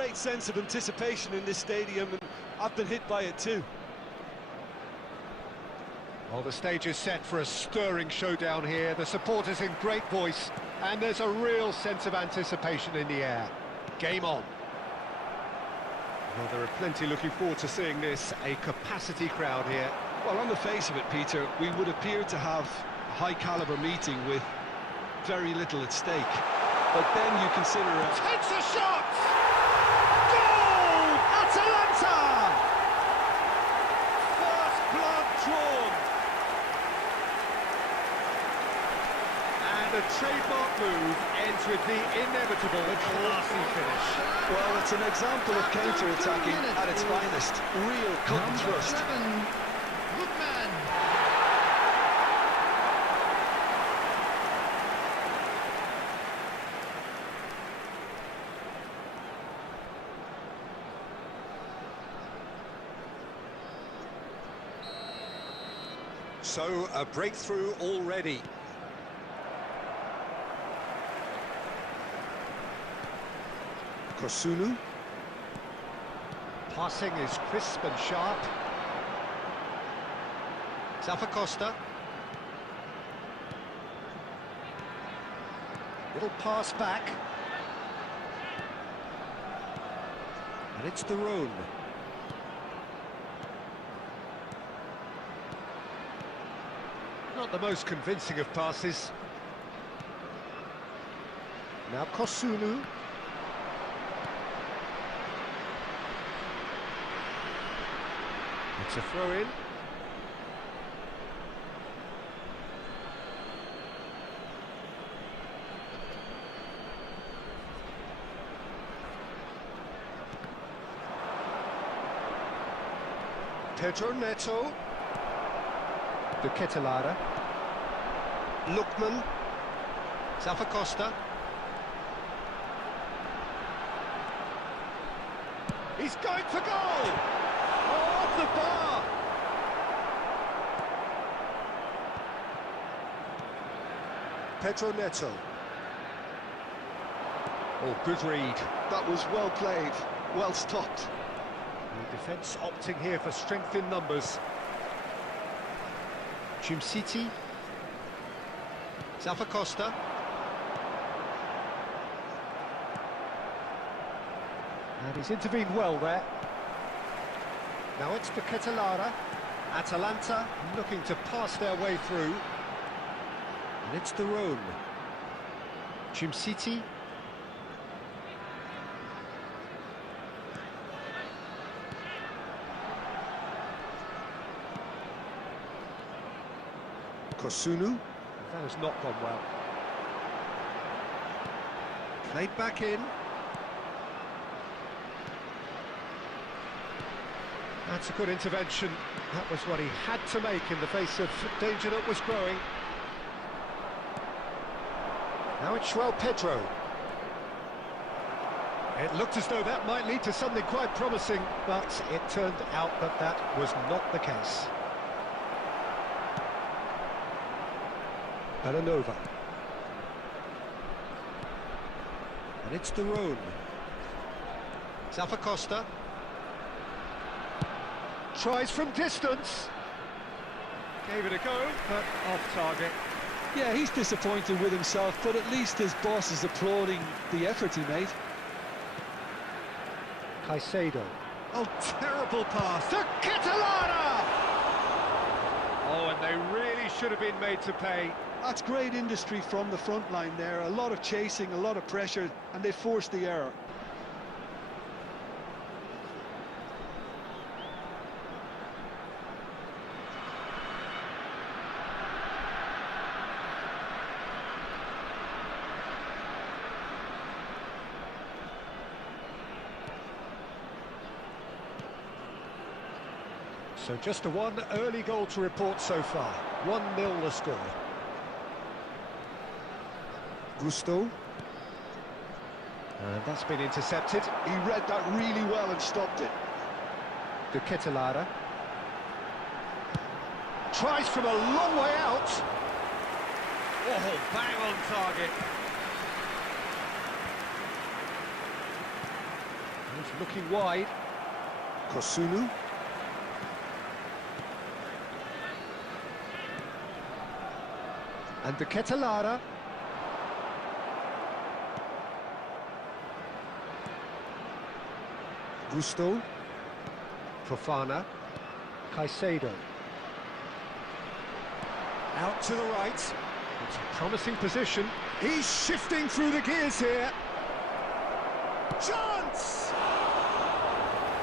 Great sense of anticipation in this stadium, and I've been hit by it too. Well, the stage is set for a stirring showdown here. The supporters in great voice, and there's a real sense of anticipation in the air. Game on. Well, there are plenty looking forward to seeing this. A capacity crowd here. Well, on the face of it, Peter, we would appear to have a high-caliber meeting with very little at stake. But then you consider... Takes a shot! Goal! Atalanta! First blood drawn. And a trademark move ends with the inevitable classy finish. Well, it's an example of counter-attacking at its finest. Real cut and thrust. Goodman. So, a breakthrough already. Kosunu. Passing is crisp and sharp. Zappacosta. Little pass back. And it's the Rhone. Not the most convincing of passes. Now Kosunu. It's a throw-in. Pedro Neto. De Ketelare. Lookman. Zappacosta. He's going for goal! Oh, off the bar! Pedro Neto. Oh, good read. That was well played, well stopped. The defence opting here for strength in numbers. City. Zappacosta. And he's intervened well there. Now it's to Ketelare. Atalanta looking to pass their way through. And it's the Rhone. City. Kosunu. That has not gone well. Played back in. That's a good intervention. That was what he had to make in the face of danger that was growing. Now it's João Pedro. It looked as though that might lead to something quite promising, but it turned out that that was not the case. Belanova. And it's the Rhone. Zappacosta. Tries from distance. Gave it a go, but off target. Yeah, he's disappointed with himself, but at least his boss is applauding the effort he made. Caicedo. Oh, terrible pass to Ketelare! Oh, and they really should have been made to pay. That's great industry from the front line there. A lot of chasing, a lot of pressure, and they forced the error. So just the one early goal to report so far. 1-0 the score. Gusto. And that's been intercepted. He read that really well and stopped it. De Ketelare. Tries from a long way out. Oh, bang on target. He's looking wide. Kosunu. And the Atalanta. Gusto. Fofana. Caicedo. Out to the right. It's a promising position. He's shifting through the gears here. Chance!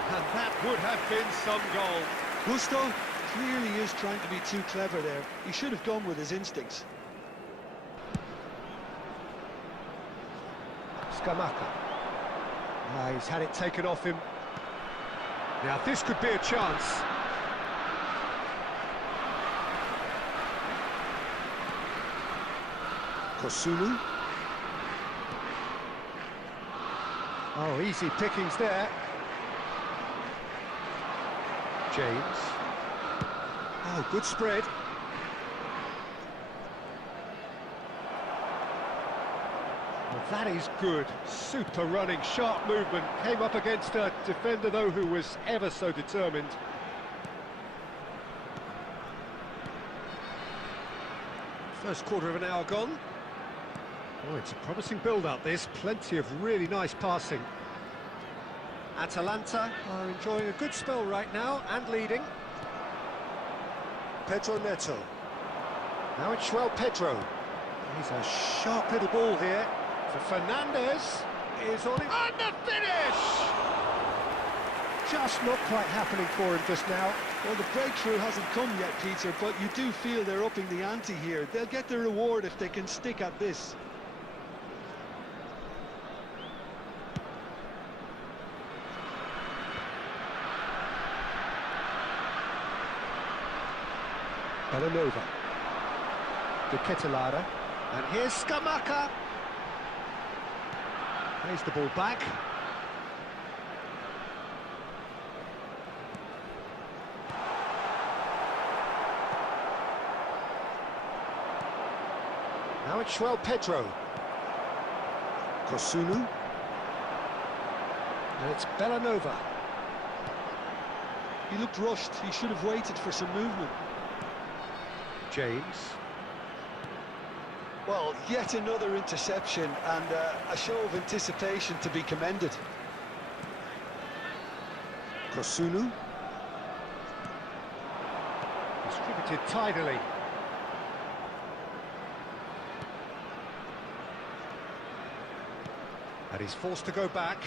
And that would have been some goal. Gusto clearly is trying to be too clever there. He should have gone with his instincts. Scamacca. He's had it taken off him. Now this could be a chance. Kosunu. Oh, easy pickings there. James. Oh, good spread. Well, that is good. Super running, sharp movement. Came up against a defender, though, who was ever so determined. First quarter of an hour gone. Oh, it's a promising build-up, this. Plenty of really nice passing. Atalanta are enjoying a good spell right now and leading. Pedro Neto. Now it's João Pedro. He's a sharp little ball here. For Fernandez is on it. And the finish! Just not quite happening for him just now. Well, the breakthrough hasn't come yet, Peter, but you do feel they're upping the ante here. They'll get the reward if they can stick at this. Belanova. The Atalanta. And here's Scamacca. Plays the ball back. Now it's João Pedro. Kosunu. And it's Belanova. He looked rushed. He should have waited for some movement. James. Well, yet another interception and a show of anticipation to be commended. Kosunu. Distributed tidily. And he's forced to go back.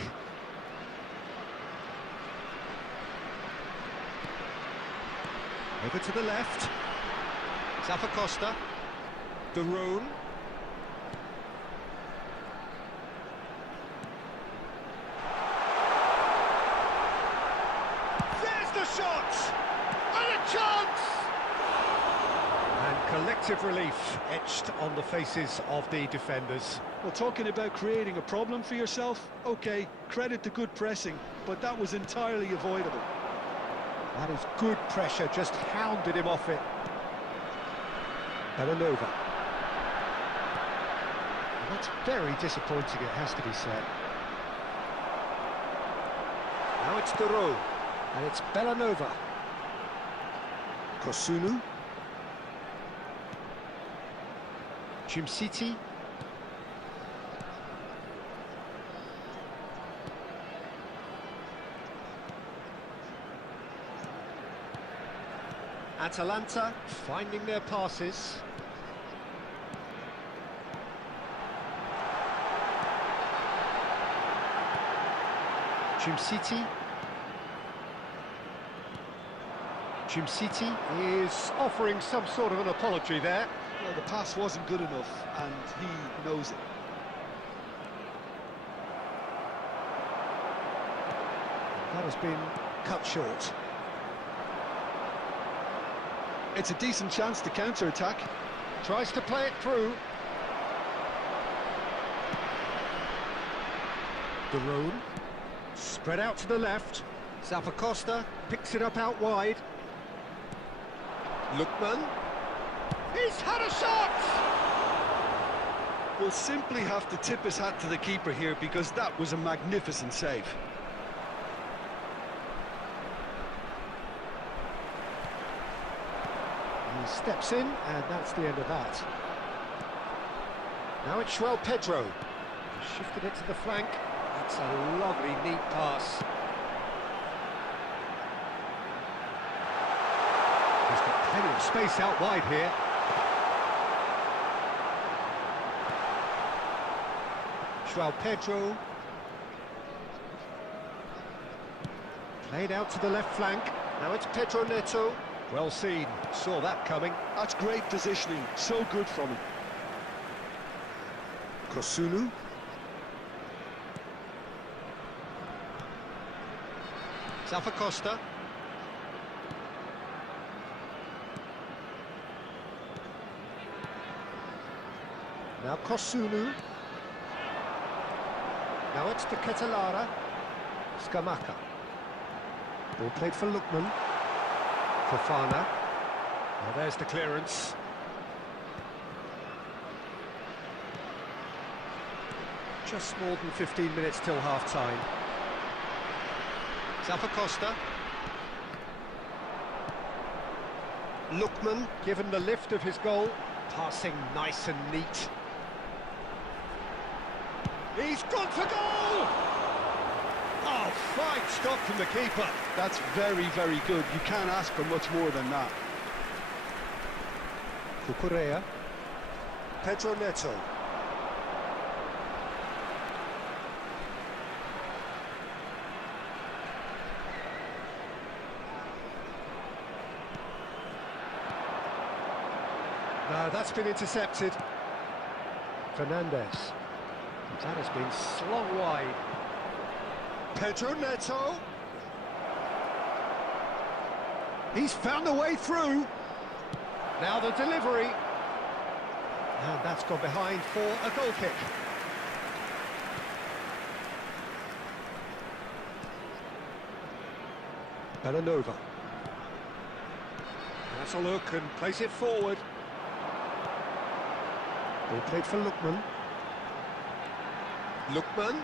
Over to the left. Zappacosta. De Roon. There's the shot! And a chance! And collective relief etched on the faces of the defenders. Well, talking about creating a problem for yourself, OK, credit to good pressing, but that was entirely avoidable. That is good pressure, just hounded him off it. Belanova. That's very disappointing, it has to be said. Now it's De Roon, and it's Belanova. Kosunu. City. Atalanta finding their passes. City is offering some sort of an apology there. Well, the pass wasn't good enough, and he knows it. That has been cut short. It's a decent chance to counter-attack. Tries to play it through. De Roon. Spread out to the left. Zappacosta picks it up out wide. Lookman. He's had a shot! We'll simply have to tip his hat to the keeper here because that was a magnificent save. Steps in, and that's the end of that. Now it's Pedro. He shifted it to the flank. That's a lovely, neat pass. He's got plenty of space out wide here. Pedro. Played out to the left flank. Now it's Pedro Neto. Well seen, saw that coming. That's great positioning, so good from him. Kosunu. Costa. Now Kosunu. Now it's to Catalara. Scamacca. Ball played for Lookman. Fofana. Now there's the clearance. Just more than 15 minutes till half-time. Costa. Lookman, given the lift of his goal. Passing nice and neat. He's gone for goal! Oh, fine stop from the keeper. That's very, very good. You can't ask for much more than that. Cucurella. Pedro Neto. No, that's been intercepted. Fernandez. That has been slung wide. Pedro Neto. He's found a way through. Now the delivery. And that's gone behind for a goal kick. Bellanova. That's a look and place it forward. Ball played for Lookman. Lookman.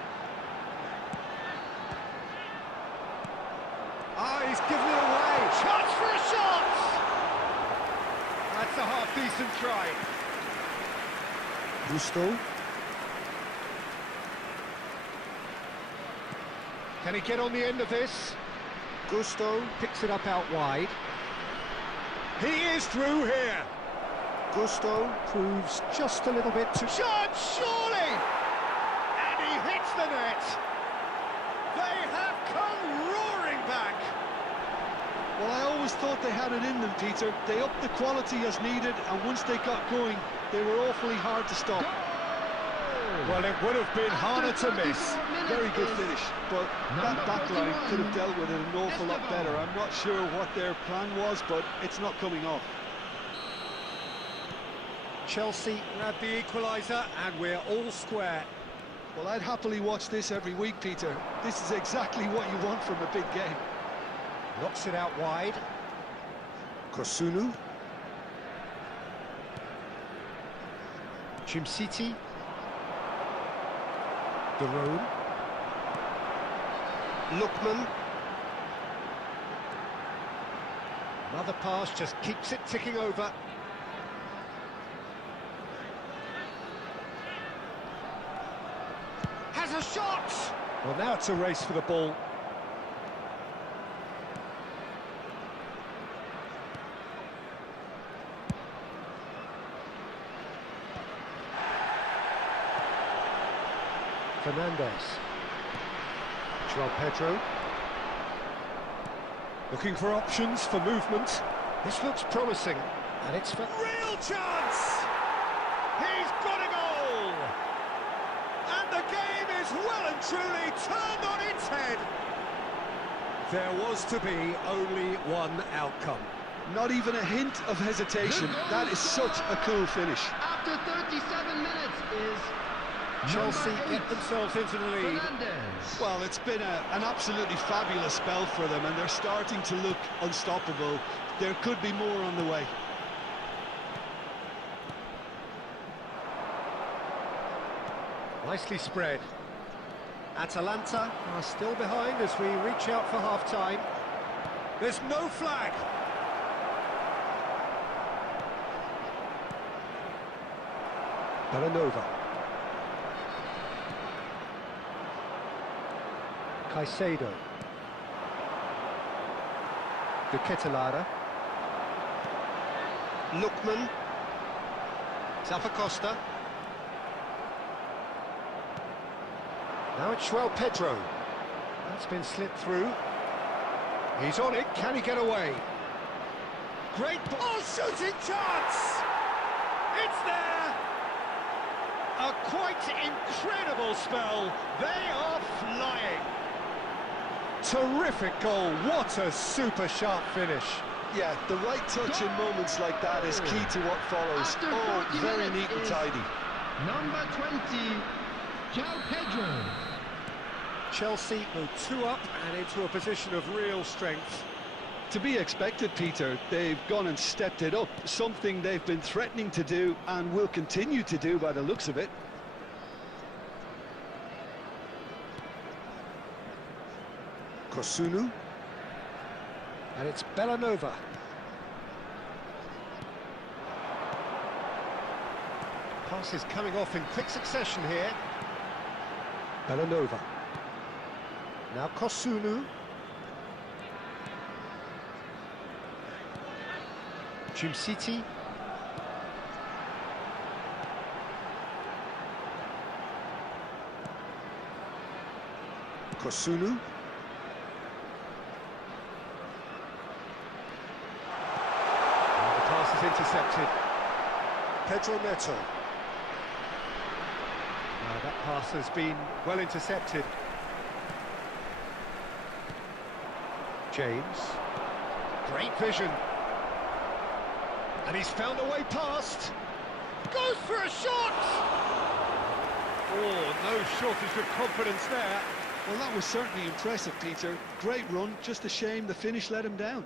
Ah, he's given it away. Chance for a shot! That's a half-decent try. Gusto. Can he get on the end of this? Gusto. Picks it up out wide. He is through here. Gusto proves just a little bit too... Chance, surely! And he hits the net. They have come roaring back. Well, I always thought they had it in them, Peter. They upped the quality as needed, and once they got going, they were awfully hard to stop. Well, it would have been harder to miss. Very good finish, but that back line could have dealt with it an awful lot better. I'm not sure what their plan was, but it's not coming off. Chelsea grabbed the equaliser, and we're all square. Well, I'd happily watch this every week, Peter. This is exactly what you want from a big game. Knocks it out wide. Kosunu. Chimsiti. Daroon. Lookman. Another pass just keeps it ticking over. Has a shot! Well, now it's a race for the ball. Fernandez. Pedro. Looking for options for movement. This looks promising. And it's for... Real chance! He's got a goal! And the game is well and truly turned on its head. There was to be only one outcome. Not even a hint of hesitation. That is such a cool finish. After 37 minutes is Chelsea get themselves into the lead. Fernandez. Well, it's been an absolutely fabulous spell for them, and they're starting to look unstoppable. There could be more on the way. Nicely spread. Atalanta are still behind as we reach out for half-time. There's no flag. Bellanova. Caicedo. De Ketelare. Lookman. Zappacosta. Now it's João Pedro. That's been slipped through. He's on it. Can he get away? Great ball. Oh, shooting chance! It's there! A quite incredible spell. They are flying. Terrific goal. What a super sharp finish. Yeah, the right touch in moments like that is key to what follows. After Oh, 40 very minutes neat and is tidy. Number 20, João Pedro. Chelsea move 2 up and into a position of real strength. To be expected, Peter. They've gone and stepped it up, something they've been threatening to do and will continue to do by the looks of it. Kosunu. And it's Bellanova. Passes coming off in quick succession here. Bellanova. Now Kosunu. City. Kosunu. And the pass is intercepted. Pedro Neto. Now that pass has been well intercepted. James. Great vision. And he's found a way past. Goes for a shot! Oh, no shortage of confidence there. Well, that was certainly impressive, Peter. Great run, just a shame the finish let him down.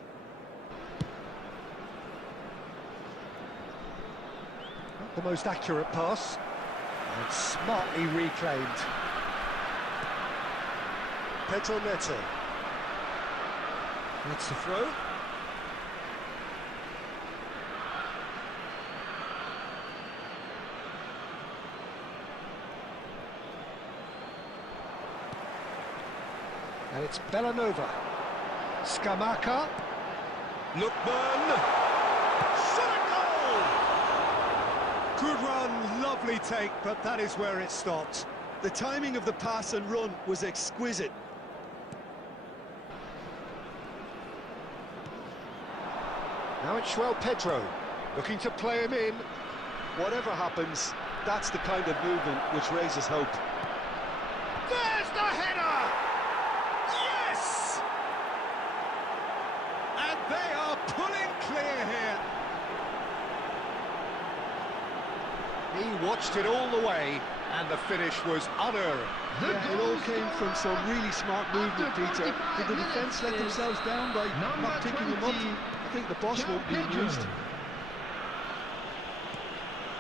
Not the most accurate pass. And smartly reclaimed. Pedro Neto. That's the throw. And it's Bellanova. Scamacca. Lookman. Shot a goal! Good run, lovely take, but that is where it stopped. The timing of the pass and run was exquisite. Now it's João Pedro, looking to play him in. Whatever happens, that's the kind of movement which raises hope. There's the header! Yes! And they are pulling clear here. He watched it all the way, and the finish was unerring. Yeah, it all came from some really smart movement, Peter. Did the defence let themselves down by not picking them up? I think the boss won't be amused.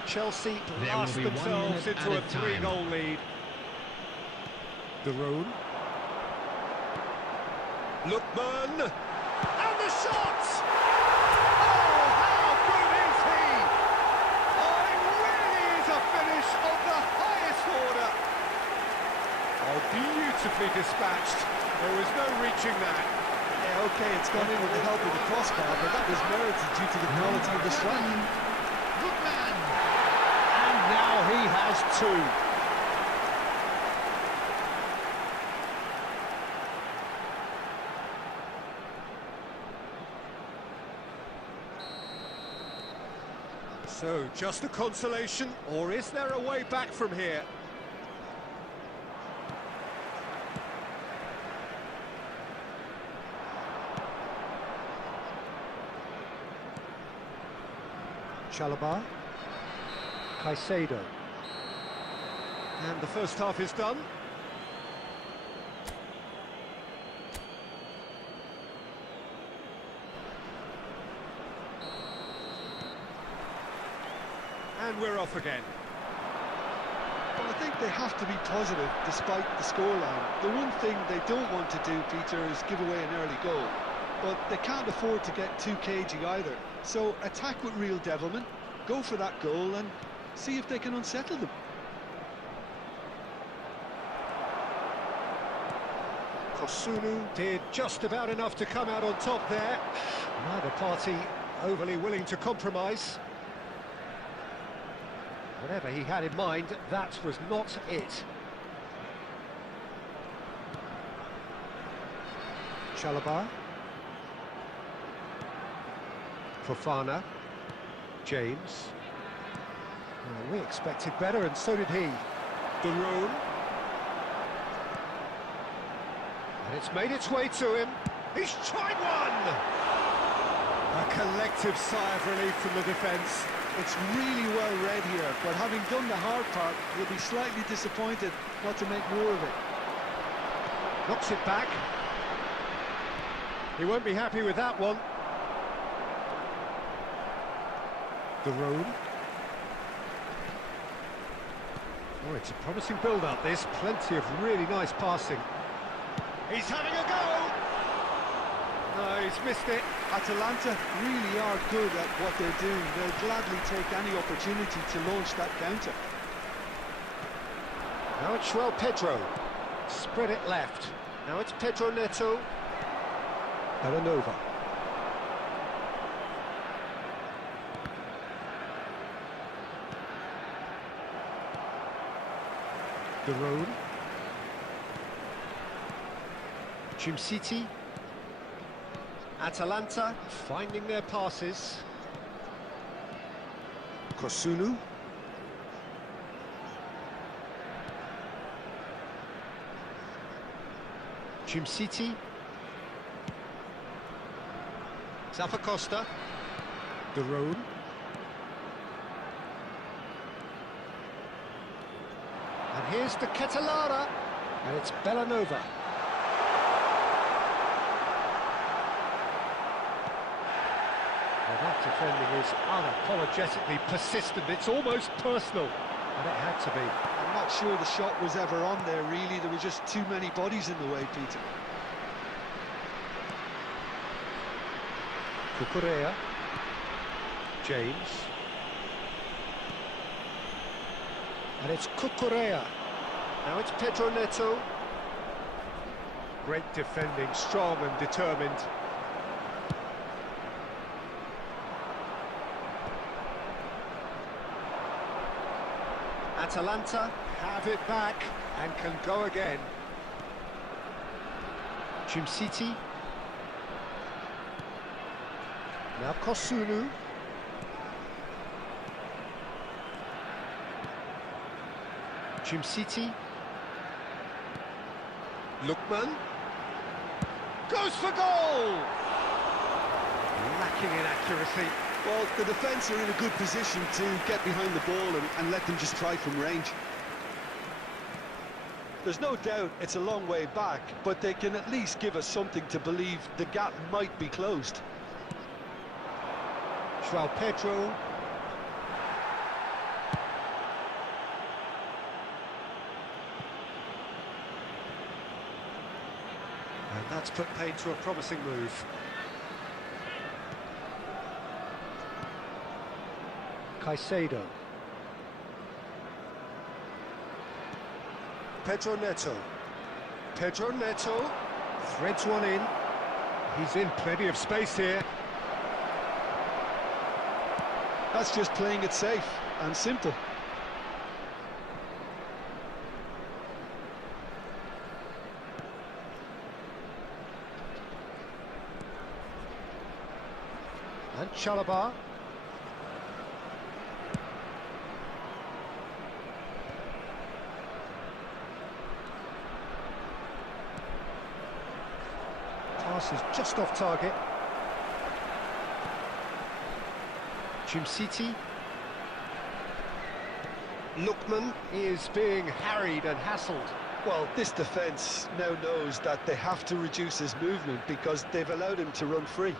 Chelsea There will blast be 1 themselves minute into a added time. 3-goal lead. De Roon. Lookman. And the shot! Oh, how good is he! Oh, it really is a finish of the highest order. Oh, beautifully dispatched. There was no reaching that. Yeah, OK, it's gone in with the help of the crossbar, but that was merited due to the quality of the strike. Lookman. And now he has 2. So, just a consolation, or is there a way back from here? Chalobah. Caicedo. And the first half is done. And we're off again. Well, I think they have to be positive despite the scoreline. The one thing they don't want to do, Peter, is give away an early goal. But they can't afford to get too cagey either. So attack with real devilment, go for that goal and see if they can unsettle them. Kosunu. Did just about enough to come out on top there. Neither party overly willing to compromise. Whatever he had in mind, that was not it. Chalobah. Fofana. James. Well, we expected better, and so did he. Darun. And it's made its way to him. He's tried one! A collective sigh of relief from the defence. It's really well read here, but having done the hard part, he'll be slightly disappointed not to make more of it. Knocks it back. He won't be happy with that one. Darun. Oh, it's a promising build-up, this. Plenty of really nice passing. He's having a go! No, he's missed it. Atalanta really are good at what they're doing. They'll gladly take any opportunity to launch that counter. Now it's João Pedro. Spread it left. Now it's Pedro Neto. Belanova. Darun. City. Atalanta finding their passes. Kosunu. City. Zappacosta. Darun. And here's the Catalara. And it's Belanova. Well, that defending is unapologetically persistent. It's almost personal. And it had to be. I'm not sure the shot was ever on there, really. There were just too many bodies in the way, Peter. Cucurella. James. And it's Cucurella. Now it's Pedro Neto. Great defending, strong and determined. Atalanta have it back and can go again. City. Now Kosunu. City. Lookman. Goes for goal! Lacking in accuracy. Well, the defence are in a good position to get behind the ball and let them just try from range. There's no doubt it's a long way back, but they can at least give us something to believe the gap might be closed. João Pedro. And that's put paid to a promising move. Caicedo. Pedro Neto. Pedro Neto threads one in. He's in plenty of space here. That's just playing it safe and simple. And Chalobah. Pass is just off target. City. Lookman is being harried and hassled. Well, this defence now knows that they have to reduce his movement because they've allowed him to run free.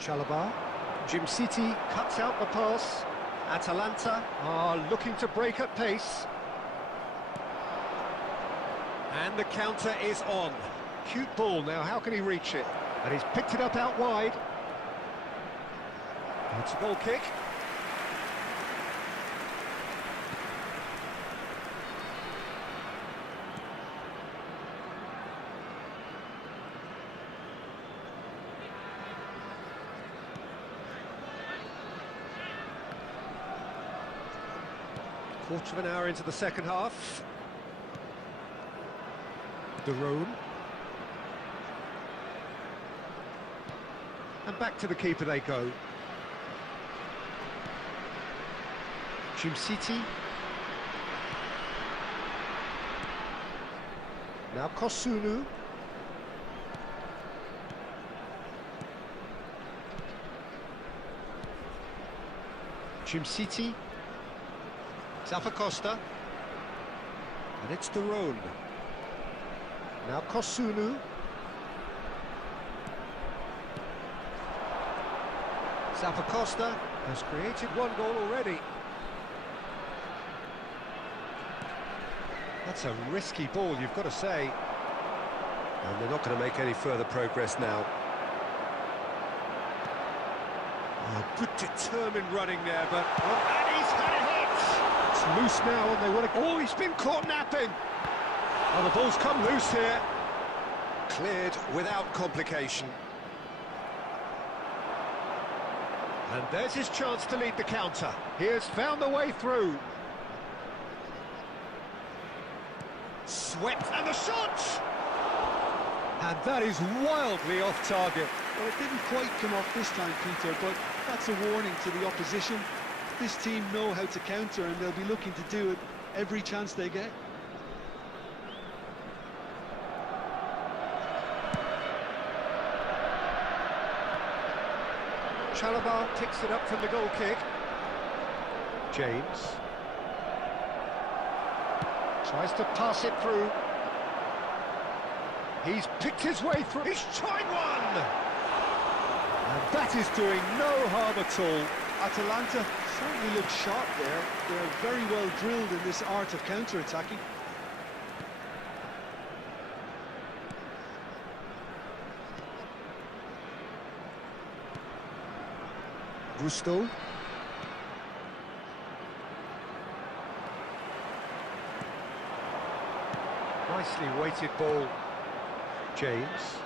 Chalobah. City cuts out the pass. Atalanta are looking to break at pace. And the counter is on. Cute ball now, how can he reach it? And he's picked it up out wide. It's a goal kick. Quarter of an hour into the second half. De Roon. And back to the keeper they go. City. Now Kosunu. City. Costa. And it's De Roon. Now Kosunu. Costa has created one goal already. That's a risky ball, you've got to say. And they're not going to make any further progress now. Oh, good determined running there, but... and he's had a hit! It's loose now, and they want to... Oh, he's been caught napping! Oh, the ball's come loose here. Cleared without complication. And there's his chance to lead the counter. He has found the way through. Swept, and the shot! And that is wildly off target. Well, it didn't quite come off this time, Peter, but that's a warning to the opposition. This team know how to counter, and they'll be looking to do it every chance they get. Chalobah picks it up from the goal kick. James tries to pass it through. He's picked his way through. He's tried one! And that is doing no harm at all. Atalanta certainly look sharp there. They're very well drilled in this art of counter-attacking. Gusto. Nicely weighted ball. James.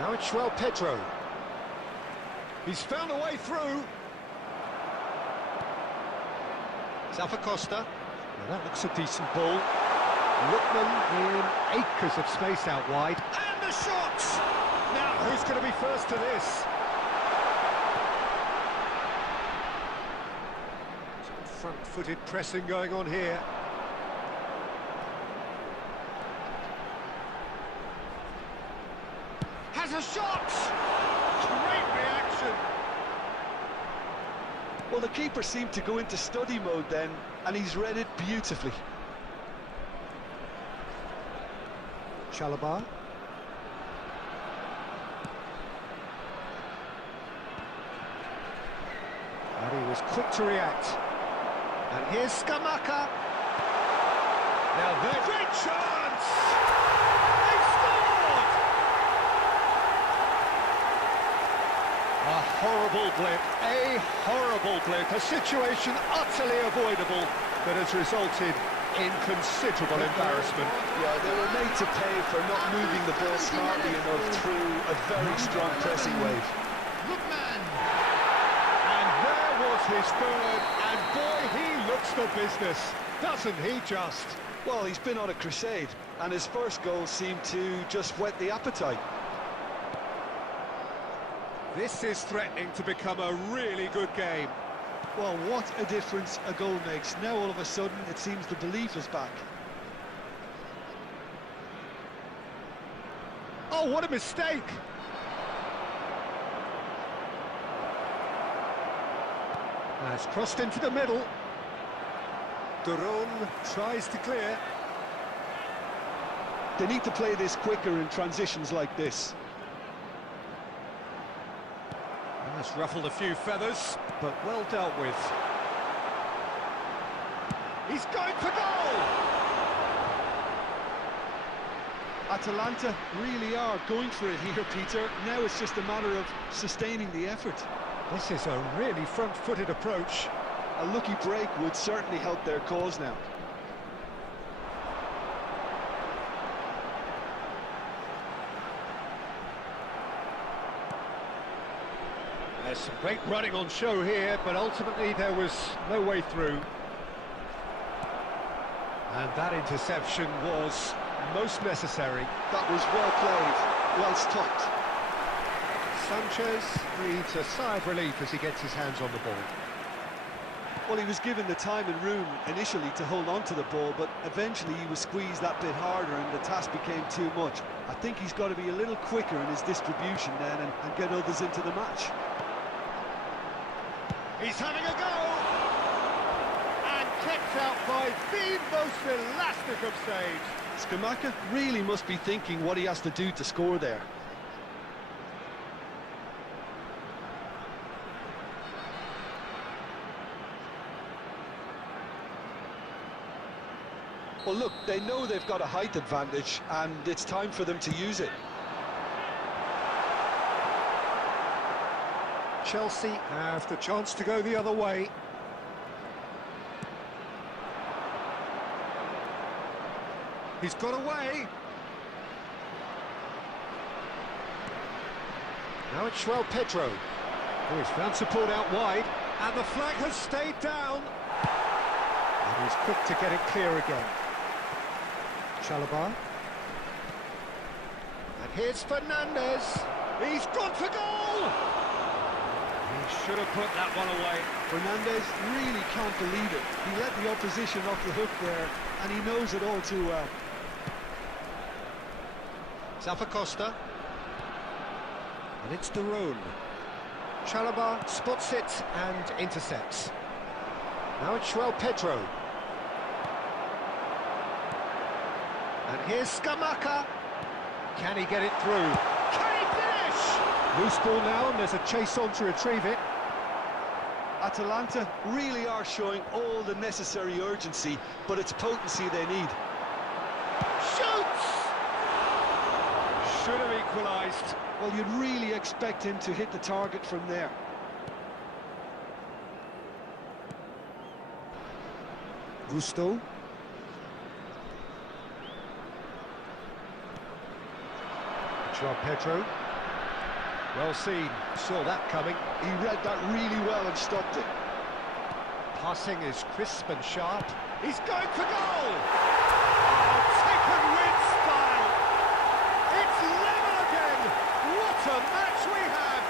Now it's Pedro. He's found a way through. Costa. Well, that looks a decent ball. Lookman in acres of space out wide. And the shot! Now, who's going to be first to this? Front-footed pressing going on here. Has a shot! Great reaction! Well, the keeper seemed to go into study mode then, and he's read it beautifully. Chalobah. And he was quick to react. And here's Scamacca. Now there's a great chance! They've scored! A horrible blip, a situation utterly avoidable that has resulted in considerable embarrassment. Yeah, they were made to pay for not moving the ball smartly enough through a very strong pressing wave. Lookman. And there was his third, and boy, he looks the business, doesn't he just? Well, he's been on a crusade, and his first goal seemed to just whet the appetite. This is threatening to become a really good game. Well, what a difference a goal makes. Now, all of a sudden, it seems the belief is back. Oh, what a mistake! That's crossed into the middle. De Roon tries to clear. They need to play this quicker in transitions like this. That's ruffled a few feathers, but well dealt with. He's going for goal! Atalanta really are going for it here, Peter. Now it's just a matter of sustaining the effort. This is a really front-footed approach. A lucky break would certainly help their cause now. There's some great running on show here, but ultimately there was no way through. And that interception was most necessary. That was well played, well stopped. Sanchez breathes a sigh of relief as he gets his hands on the ball. Well, he was given the time and room initially to hold on to the ball, but eventually he was squeezed that bit harder and the task became too much. I think he's got to be a little quicker in his distribution then and get others into the match. He's having a go! And kept out by the most elastic of saves. Scamacca really must be thinking what he has to do to score there. Well, look, they know they've got a height advantage, and it's time for them to use it. Chelsea have the chance to go the other way. He's got away. Now it's Pedro. Oh, he's found support out wide, and the flag has stayed down. And he's quick to get it clear again. Chalobah. And here's Fernandez. He's gone for goal! He should have put that one away. Fernandez really can't believe it. He let the opposition off the hook there, and he knows it all too well. Zappacosta. And it's De Roon. Chalobah spots it and intercepts. Now it's Pedro. And here's Scamacca. Can he get it through? Can he finish? Loose ball now, and there's a chase on to retrieve it. Atalanta really are showing all the necessary urgency, but it's potency they need. Shoots! Should have equalised. Well, you'd really expect him to hit the target from there. Gusto. Pedro. Well seen, saw that coming. He read that really well and stopped it. Passing is crisp and sharp. He's going for goal! Oh, taken with style! It's level again! What a match we have!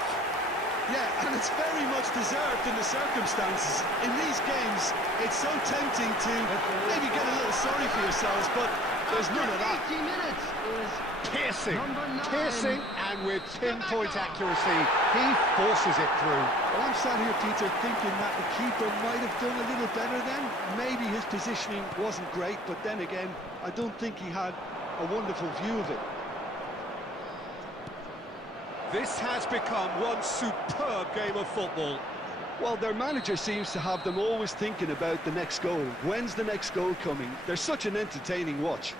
Yeah, and it's very much deserved in the circumstances. In these games, it's so tempting to maybe get a little sorry for yourselves, but there's none of that. 80 minutes is Piercing, number 9. piercing, and with pinpoint accuracy, he forces it through. Well, I'm sat here, Peter, thinking that the keeper might have done a little better then. Maybe his positioning wasn't great, but then again, I don't think he had a wonderful view of it. This has become one superb game of football. Well, their manager seems to have them always thinking about the next goal. When's the next goal coming? They're such an entertaining watch.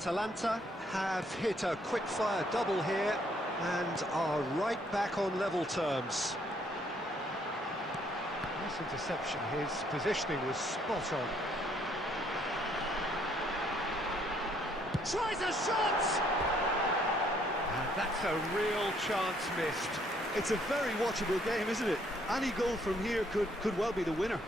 Atalanta have hit a quick-fire double here and are right back on level terms. Nice interception, his positioning was spot on. Tries a shot! And that's a real chance missed. It's a very watchable game, isn't it? Any goal from here could well be the winner.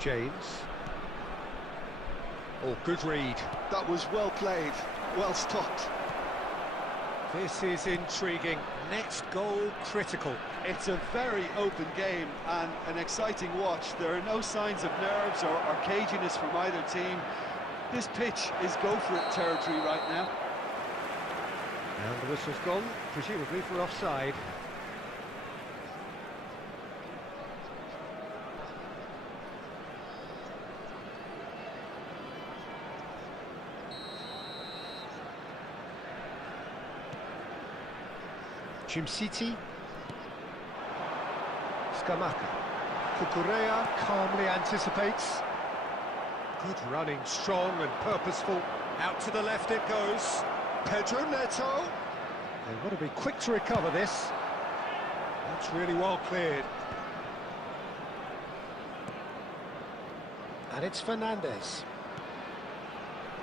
James. Oh, good read. That was well played, well stopped. This is intriguing. Next goal critical. It's a very open game and an exciting watch. There are no signs of nerves or caginess from either team. This pitch is go-for-it territory right now. And the whistle's gone, presumably for offside. City. Scamacca. Cucurella calmly anticipates. Good running, strong and purposeful. Out to the left it goes. Pedro Neto. They've got to be quick to recover this. That's really well cleared. And it's Fernandez.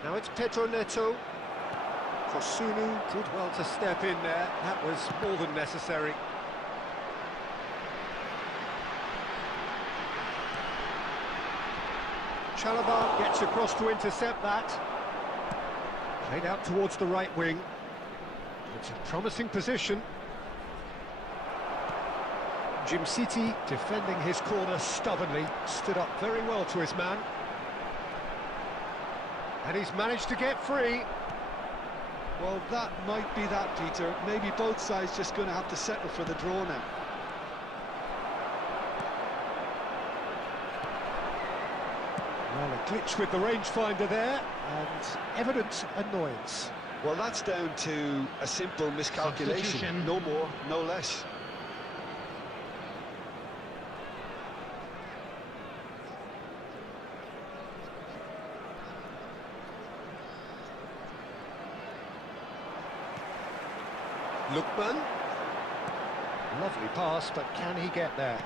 Now it's Pedro Neto. Kosunu. Did well to step in there. That was more than necessary. Chalobah gets across to intercept that. Played out towards the right wing. It's a promising position. Jim City Defending his corner stubbornly. Stood up very well to his man. And he's managed to get free. Well, that might be that, Peter. Maybe both sides just going to have to settle for the draw now. Well, a glitch with the rangefinder there, and evident annoyance. Well, that's down to a simple miscalculation. Substitution. No more, no less. Lookman. Lovely pass, but can he get there?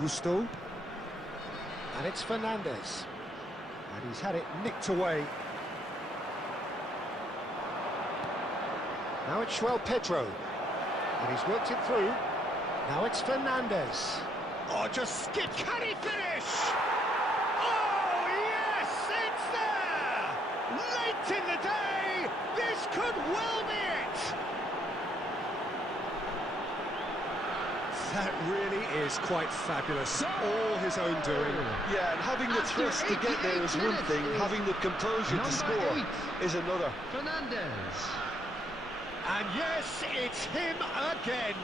Gusto. And it's Fernandez. And he's had it nicked away. Now it's João Pedro. And he's worked it through. Now it's Fernandez. Oh, just skip. Can he finish? Oh, yes, it's there! Late in the day, this could well be it! That really is quite fabulous. All his own doing. Yeah, and having the thrust to get there is one thing, having the composure to score is another. Fernandez. And yes, it's him again.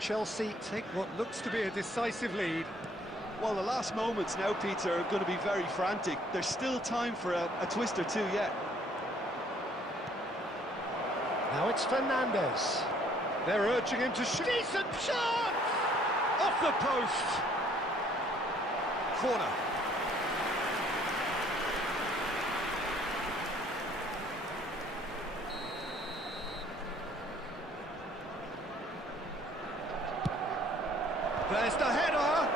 Chelsea take What looks to be a decisive lead. Well, the last moments now, Peter, are going to be very frantic. There's still time for a twist or two yet. Now it's Fernandez. They're urging him to shoot. Decent shot! Off the post. Corner. There's the header!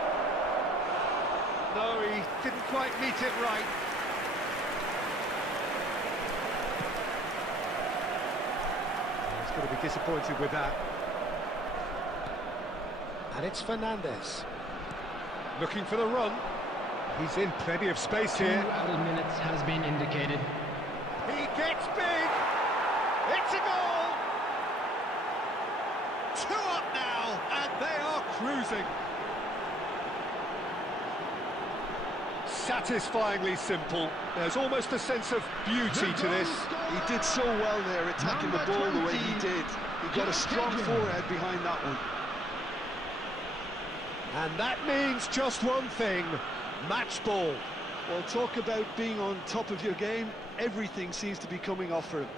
No, he didn't quite meet it right. He's going to be disappointed with that. And it's Fernandez. Looking for the run. He's in plenty of space 2 here. added minutes has been indicated. He gets big! It's a goal! 2 up now, and they are cruising. Satisfyingly simple. There's almost a sense of beauty to this. He did so well there, attacking the ball the way he did. He got a strong forehead behind that one. And that means just one thing, match ball. Well, talk about being on top of your game. Everything seems to be coming off for him.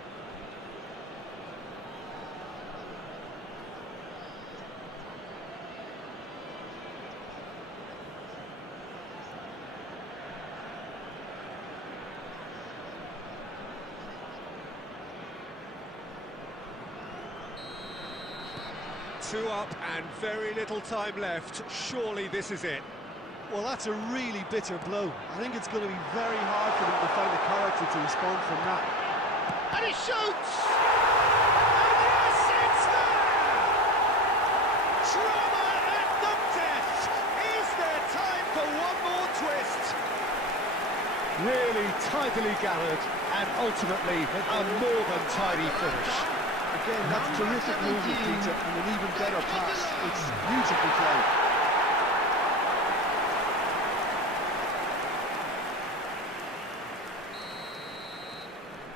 Two up and very little time left. Surely this is it. Well, that's a really bitter blow. I think it's going to be very hard for them to find the character to respond from that. And he shoots! And yes, it's there! Drama at the death! Is there time for one more twist? Really tidily gathered, and ultimately a more than tidy finish. Again, that's terrific movement, Peter, and an even better pass. It's beautifully played.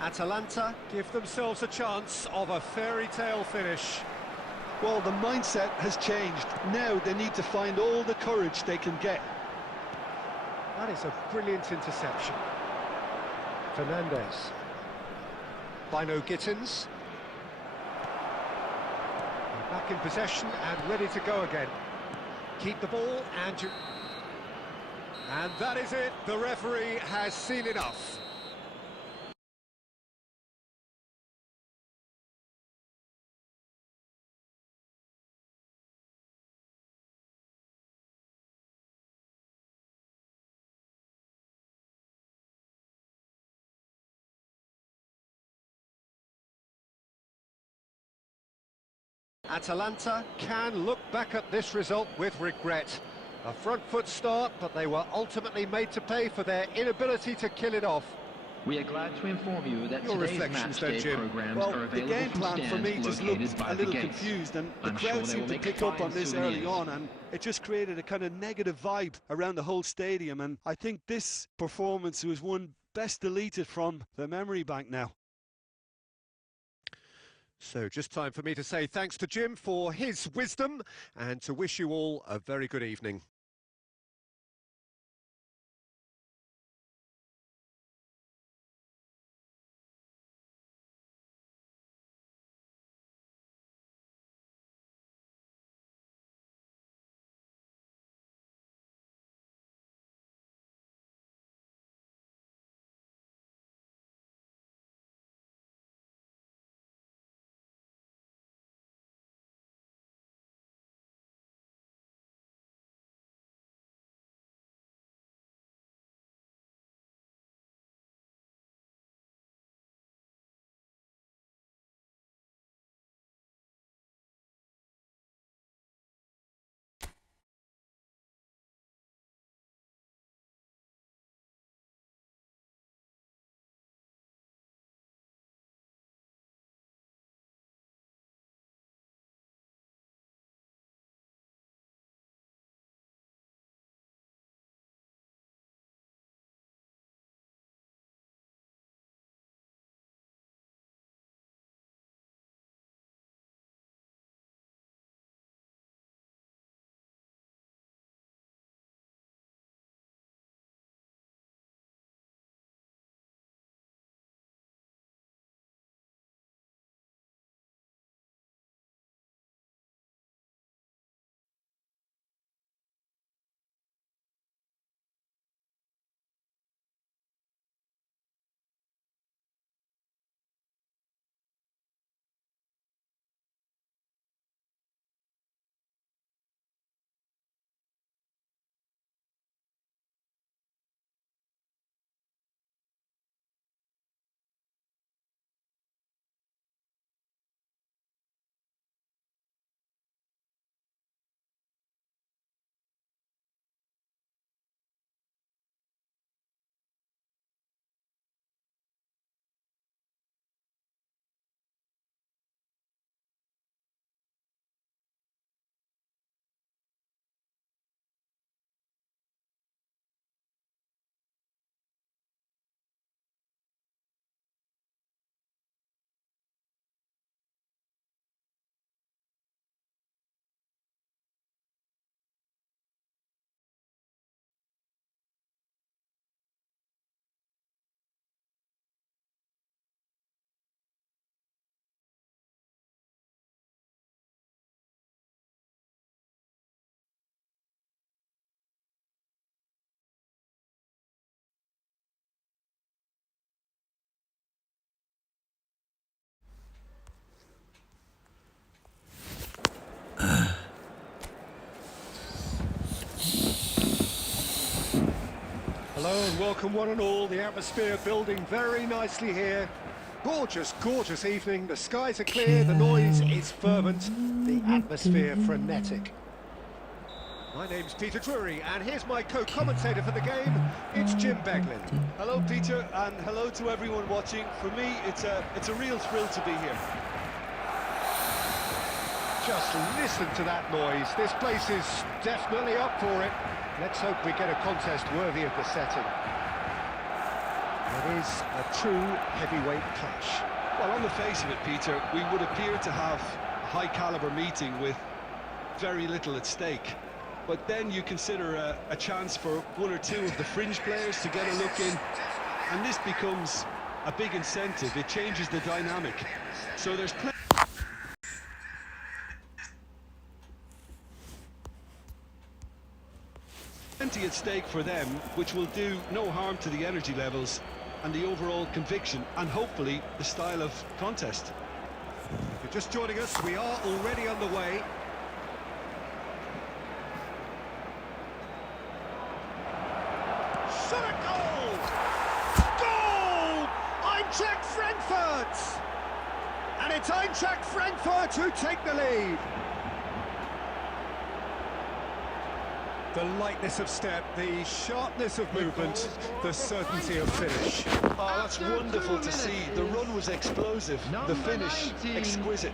Atalanta give themselves a chance of a fairy tale finish. Well, the mindset has changed. Now they need to find all the courage they can get. That is a brilliant interception. Fernandes. Bino Gittins. Back in possession and ready to go again. Keep the ball and... And that is it. The referee has seen enough. Atalanta can look back at this result with regret. A front foot start, but they were ultimately made to pay for their inability to kill it off. We are glad to inform you that Your today's reflections match then, day Jim? programs Well, are the available game from plan for me stands just located looked by a the little gates. confused, and the I'm sure crowd they seemed will to make pick up fine on this early souvenirs. on, and it just created a kind of negative vibe around the whole stadium, and I think this performance was one best deleted from the memory bank now. So just time for me to say thanks to Jim for his wisdom and to wish you all a very good evening. Hello and welcome one and all. The atmosphere building very nicely here. Gorgeous, gorgeous evening. The skies are clear, the noise is fervent, the atmosphere frenetic. My name's Peter Drury, and here's my co-commentator for the game. It's Jim Beglin. Hello, Peter, and hello to everyone watching. For me, it's a real thrill to be here. Just listen to that noise. This place is definitely up for it. Let's hope we get a contest worthy of the setting. It is a true heavyweight clash. Well, on the face of it, Peter, we would appear to have a high-caliber meeting with very little at stake. But then you consider a chance for one or two of the fringe players to get a look in, and this becomes a big incentive. It changes the dynamic. So there's plenty at stake for them, which will do no harm to the energy levels and the overall conviction, and hopefully the style of contest. If you're just joining us, we are already underway. Shot a goal! Goal! Eintracht Frankfurt! And it's Eintracht Frankfurt who take the lead. The lightness of step, the sharpness of movement, the certainty of finish. Oh, that's wonderful to see. The run was explosive, the finish exquisite.